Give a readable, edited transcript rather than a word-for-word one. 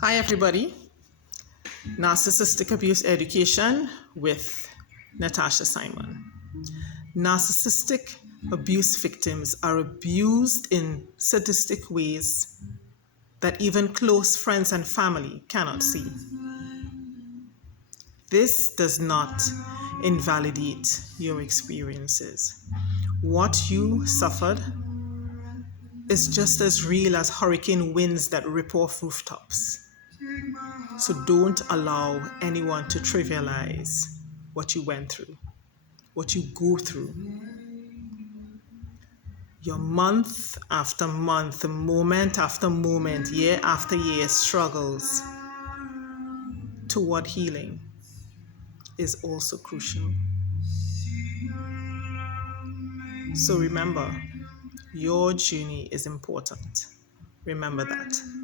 Hi, everybody. Narcissistic Abuse Education with Natasha Simon. Narcissistic abuse victims are abused in sadistic ways that even close friends and family cannot see. This does not invalidate your experiences. What you suffered is just as real as hurricane winds that rip off rooftops. So don't allow anyone to trivialize what you went through, what you go through. Your month after month, moment after moment, year after year struggles toward healing is also crucial. So remember, your journey is important. Remember that.